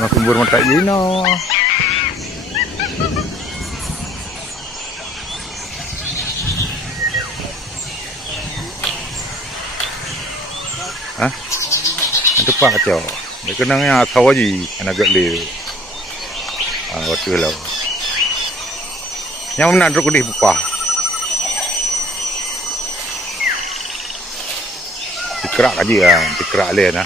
Makin bermata ino. Hah? Itu pak cok. Dia kenangnya tahu aja, anak gede. Waktu lah. Yang mana tu kudi pupah? Dikerak aja ya, dikerak le na.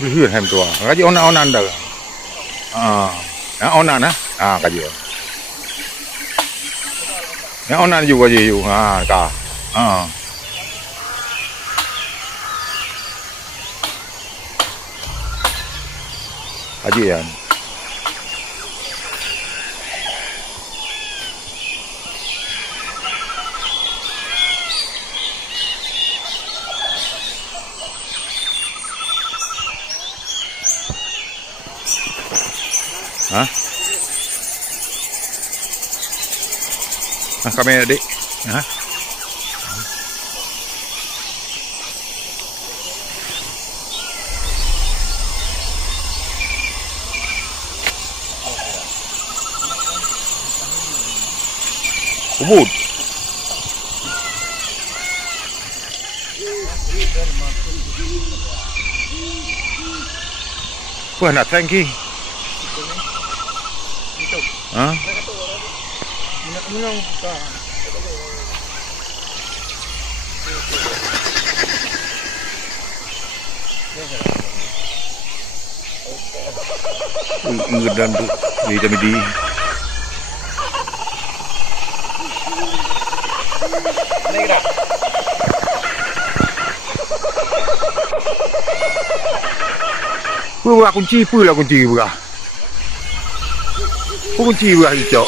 Berhur hem tua. Kaji ona anda. Ona na. Kaji. Yang ona juga je you. Kah. Kaji ya. Kami adik. Ubud. Wah, nak tangki. Ngedam tu, hitam di. Buka kunci, pula kunci buka. Kunci buka hijau.